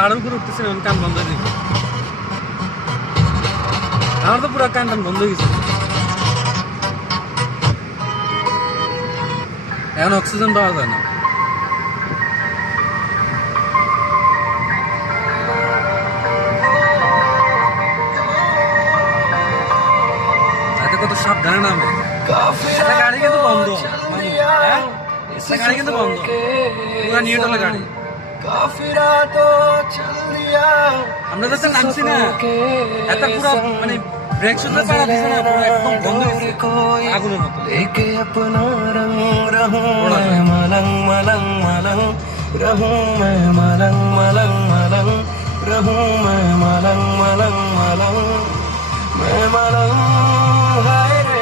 পাহাড়ের উপরে উঠতেছি না, কান বন্ধ হয়ে গেছে। আমার তো পুরো কান টান বন্ধ হয়ে গেছে। এখন অক্সিজেন পাওয়া যায় না। কত সাবধানে নামে। গাড়ি কিন্তু বন্ধ, গাড়ি কিন্তু বন্ধ, পুরা নিয়ে চলে গাড়ি। আমরা তো নামছি না, এত পুরো মানে ব্রেক শুধু পাড়া দিছে না, পুরো একদম বন্ধ হয়েছে আগুনের মতো। मलंग मलंग मलंग रहूं मैं मलंग मलंग मलंग रहूं मैं मलंग मलंग मलंग मैं मलंग हाय रे।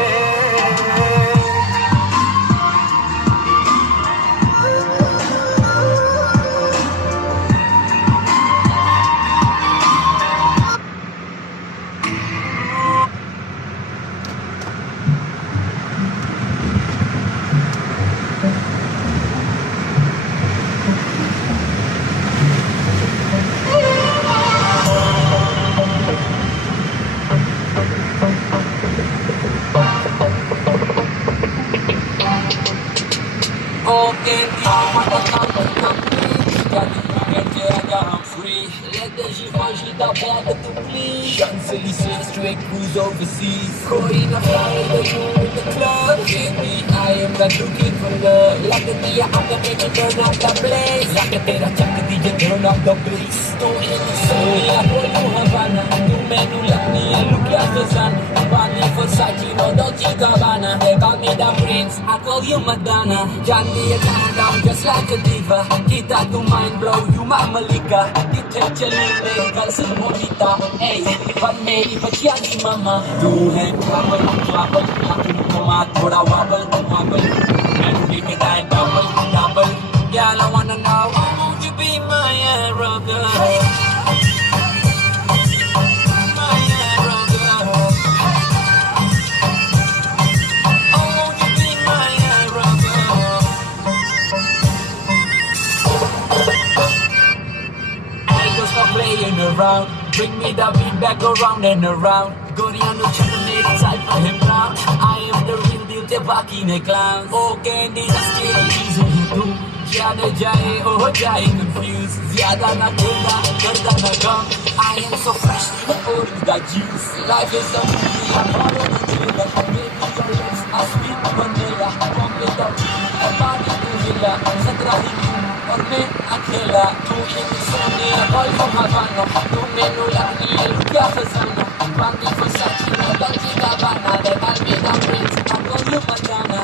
Okay, I'm free. Let the foge da pedra do please. Champs-Élysées, straight cruise overseas. Going up high, you in the club. Hit me, I am not looking for love. Like the dia, I'm the make you turn up the blaze. Like the tera check the DJ, turn up the bass. Don't in the soul, I pull you Havana. You menu like me, I look like the sun. Bunny Versace, no Dolce Gabbana. They call me the prince, I call you Madonna. Johnny, you turn down just like a diva. Kita to mind blow, you my Malika. You take your little girl, so bonita. Hey, but maybe, but yeah, mama. You have trouble, trouble. Come on, thoda wobble, wobble. And make it die double, double. Girl, I wanna know, would you be my arrow girl? Playing around, bring me the beat back around and around. Goriano chocolate inside for him round. I am the real deal, the Baki ne clown. Oh candy, that's still easy to do. Jada jaye, oh jaye confused. Zyada na khela, karda na gum. I am so fresh, oh the juice. Life is a movie, I follow the trailer. Baby, your lips are sweet vanilla. Come with the beat, a body to villa. Satrahi और मैं अकेला तू इंसानिया call को हवाना तू मेनू लगनी है क्या खजाना बाकी फसाची ना दंजी का बना दे कल दा प्रिंस आपको यू बताना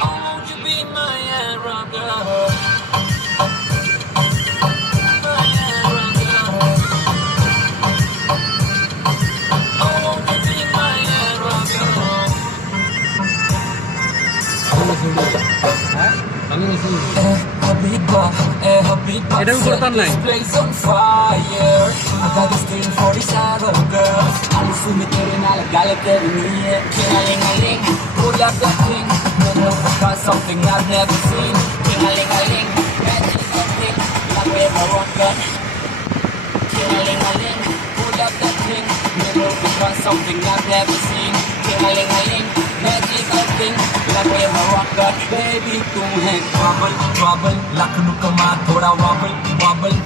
won't you be my arrow girl? Habiba, Habiba, এটা আমি করতাম নাই। this place on fire. I got this thing for these other girls. I'm assuming तेरे नाल गल करनी है. Ling-a-ling-a-ling, pull up that thing. Got something I've never seen. Ling-a-ling-a-ling, magic something like we're a rocker. Ling-a-ling-a-ling, pull up that thing. Got something I've never seen. Ling-a-ling-a-ling, magic something like we're a rocker. Baby, तू है trouble, trouble. Lucknow कमा थोड़ा wobble, wobble.